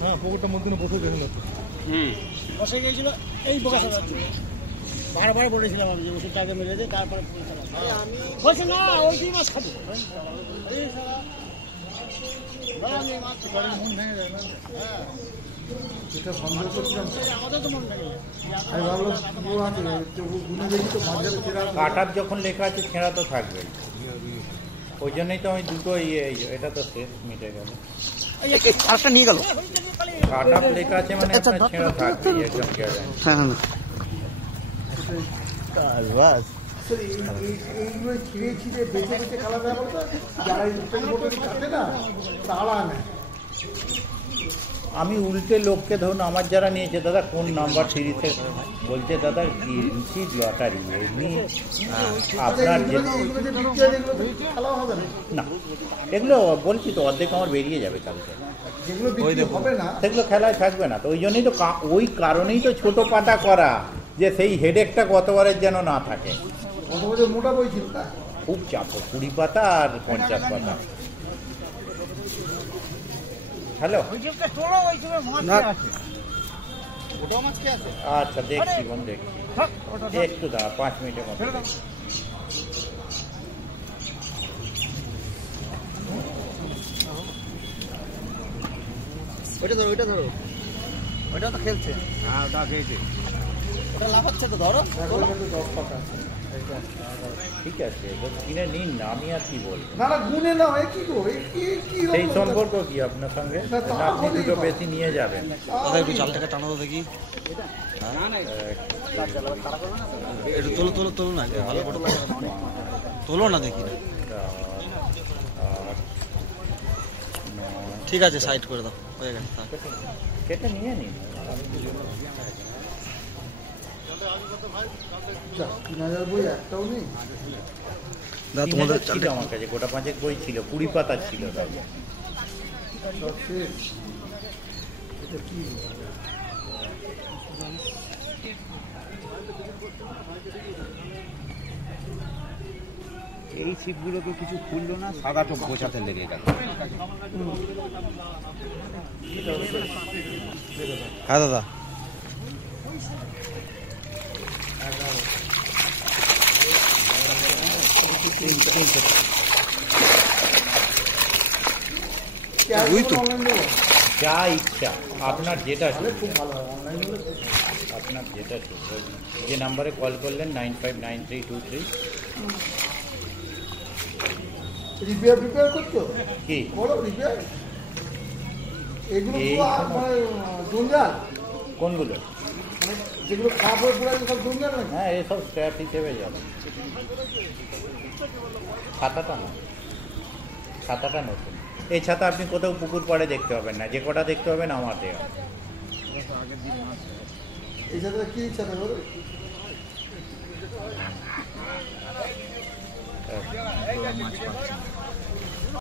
হ্যাঁ পুকুরটার মধ্যে বসে গেছিল বসে গিয়েছিল এই বোকা বারবার বলেছিলাম আমি যে ওষুধটাকে মেরে দিয়ে তারপরে বলছে না ওই দুই মাছ খাবে মন ভেঙে যায় না যেটা সন্দেহ করছিলাম আমাদের তো মন ভেঙে কাটার যখন লেখা আছে ছেঁড়া তো থাকবে ওই জন্যই তো আমি দুটো এটা তো শেষ মিটে গেল আরেকটা নিয়ে গেল কাটার লেখা আছে মানে ছেঁড়া থাকবে একদম বাস এইগুলো ছিঁড়ে ছিঁড়ে বেঁচে বেঁচে কালা দেওয়া বলতো যারা কাটে না তারা নেয় আমি উল্টে লোককে ধরুন আমার যারা নিয়েছে দাদা কোন নাম্বার সিরিজে বলছে দাদা রিসিভ লটারি এমনি আপনার না এগুলো বলছি তো অর্ধেক আমার বেরিয়ে যাবে কালকে সেগুলো খেলায় থাকবে না তো ওই জন্যই তো ওই কারণেই তো ছোট পাতা করা যে সেই হেডেকটা গতবারের যেন না থাকে মোটা বই ছিল খুব চাপ 20 পাতা আর 50 পাতা হ্যালো আচ্ছা দেখছি বোন দেখছি একটু দাঁড়া 5 মিনিটের মতো ওইটা ধরো ওইটা তো খেলছে হ্যাঁ ওটা খেয়েছে ওটা লাফাচ্ছে তো ধরো ঠিক আছে কিনে নিন না আমি আর কি বলবো না গুনে নাও সেই সম্পর্ক কি আপনার সঙ্গে আপনি দুটো বেশি নিয়ে যাবেন দাদা একটু চালটাকে টানাও দেখি একটু তোলো না ভালো করে তোলো না দেখি না ঠিক আছে সাইড করে দাও হয়ে গেছে সেটা নিয়ে নিন বই একটাও নেই তোমাদের ছিল আমার কাছে গোটা 5 বই ছিল 20 পাতা ছিল তাই এই ছিপগুলোকে কিছু খুললো না সাদা টোপ গোছাতে লেগে গেল হ্যাঁ দাদা যা ইচ্ছা আপনার যেটা আপনার যেটা যে নাম্বারে কল করলেন 959323 রিপেয়ার করছো কি বলো রিপেয়ার এগুলো জঞ্জাল কোনগুলো যেগুলো খারাপ হয়ে পড়ে সব জঞ্জাল না হ্যাঁ এসব স্ক্র্যাপ হিসেবে যাবে ছাতাটা নতুন এই ছাতা আপনি কোথাও পুকুর পাড়ে দেখতে পাবেন না যে কটা দেখতে পাবেন আমার দেওয়া এই ছাতাটা কি ছাতা বলো মাছ পাচ্ছি